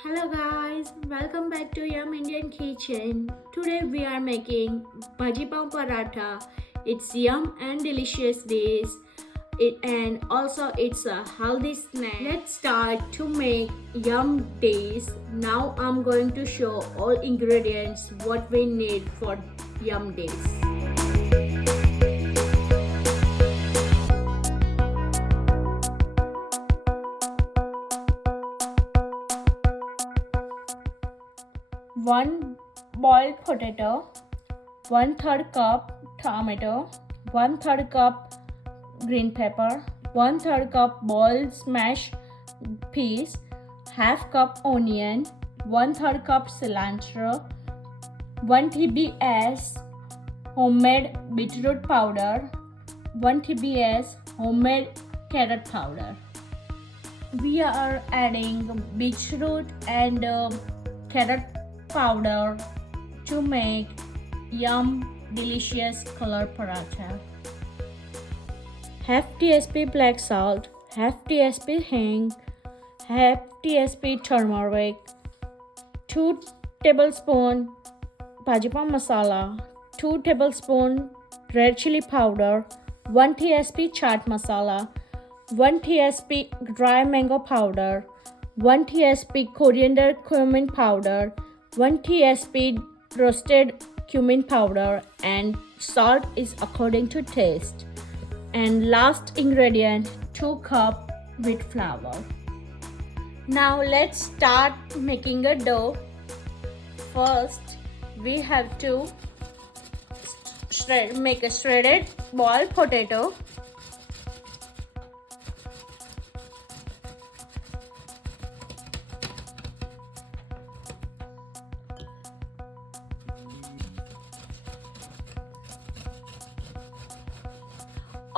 Hello guys, welcome back to Yum Indian Kitchen. Today we are making Bhaji Paratha. It's yum and delicious dish. And also it's a healthy snack. Let's start to make yum dish. Now I'm going to show all ingredients what we need for yum dish. 1 boiled potato, 1/3 cup tomato, 1/3 cup green pepper, 1/3 cup boiled smashed peas, half cup onion, 1/3 cup cilantro, 1 tbs homemade beetroot powder, 1 tbs homemade carrot powder. We are adding beetroot and carrot powder to make yum delicious color paratha. Half tsp black salt, half tsp hing, half tsp turmeric, 2 tablespoon bhaji masala, 2 tablespoon red chili powder, 1 tsp chaat masala, 1 tsp dry mango powder, 1 tsp coriander cumin powder, 1 tsp roasted cumin powder, and salt is according to taste. And last ingredient, 2 cup wheat flour. Now let's start making a dough. First we have to make a shredded boiled potato.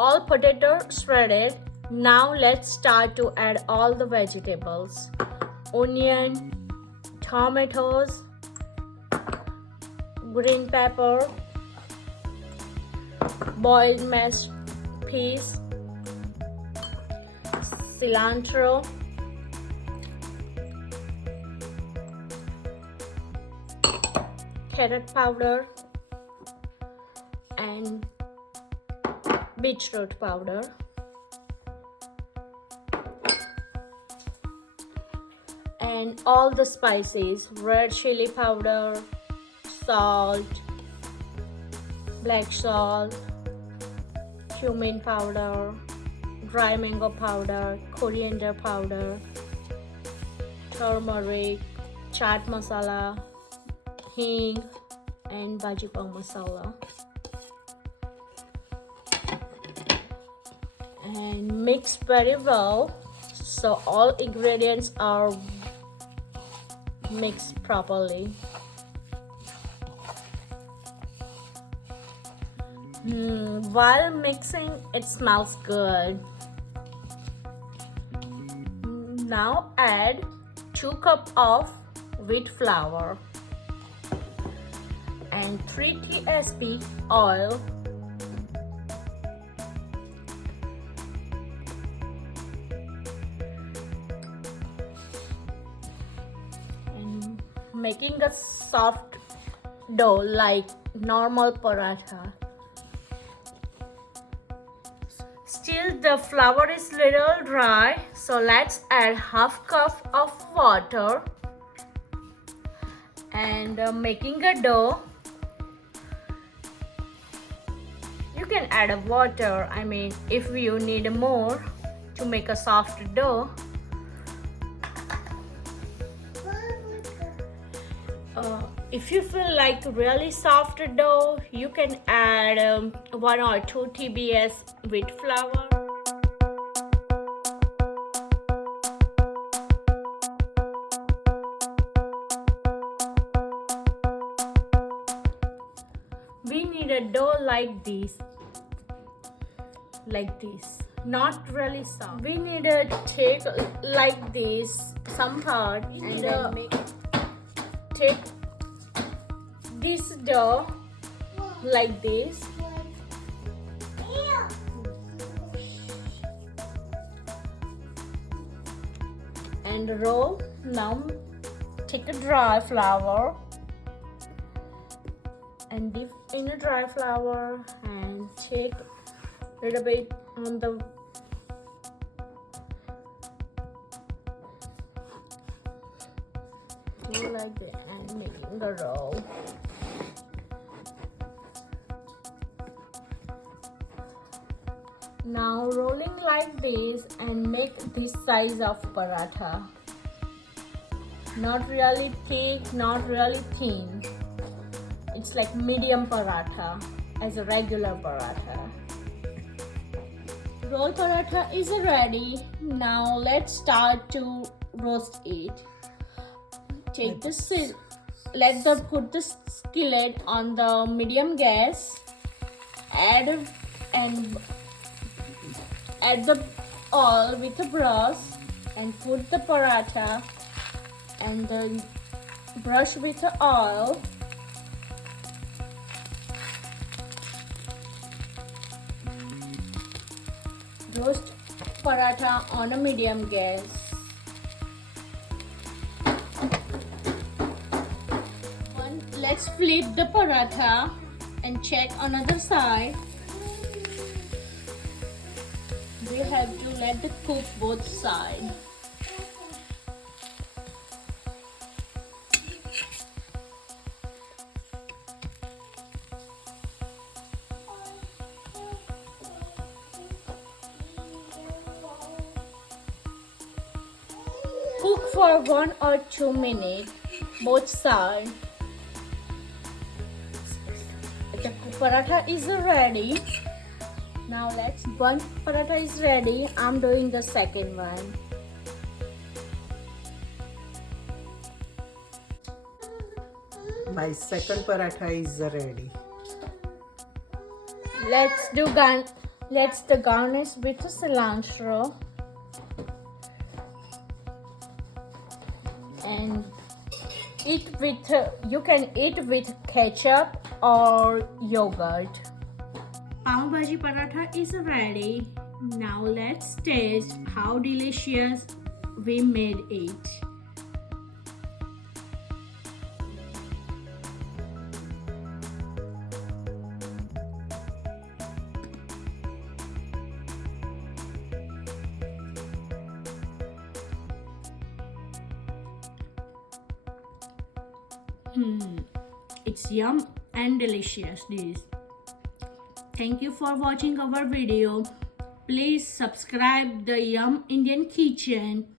All potato shredded. Now let's start to add all the vegetables. Onion, tomatoes, green pepper, boiled mashed peas, cilantro, carrot powder, and beetroot powder. And all the spices, red chili powder, salt, black salt, cumin powder, dry mango powder, coriander powder, turmeric, chaat masala, hing, and bhaji masala. And mix very well so all ingredients are mixed properly. While mixing, it smells good. Now add 2 cups of wheat flour and 3 tsp oil, and making a soft dough like normal paratha. Still the flour is little dry, so let's add half cup of water and making a dough. You can add a water, if you need more to make a soft dough. If you feel like really soft dough, you can add 1 or 2 tbs wheat flour. We need a dough like this, not really soft. We need a thick like this, some part, and then take this dough like this and roll. Now take a dry flour and dip in a dry flour and take a little bit on the like that and making the roll. Now rolling like this and make this size of paratha. Not really thick, not really thin. It's like medium paratha as a regular paratha. Roll paratha is ready. Now let's start to roast it. Take the put the skillet on the medium gas. Add the oil with a brush and put the paratha and then brush with the oil. Roast paratha on a medium gas. Let's flip the paratha and check another side. We have to let it cook both sides. Cook for 1 or 2 minutes, both sides. The paratha is ready. Now one paratha is ready. I'm doing the second one. My second paratha is ready. Let's garnish with cilantro and you can eat with ketchup or yogurt. PavBhaji paratha is ready. Now let's taste how delicious we made it. It's yum and delicious dish. Thank you for watching our video. Please subscribe the Yum Indian Kitchen.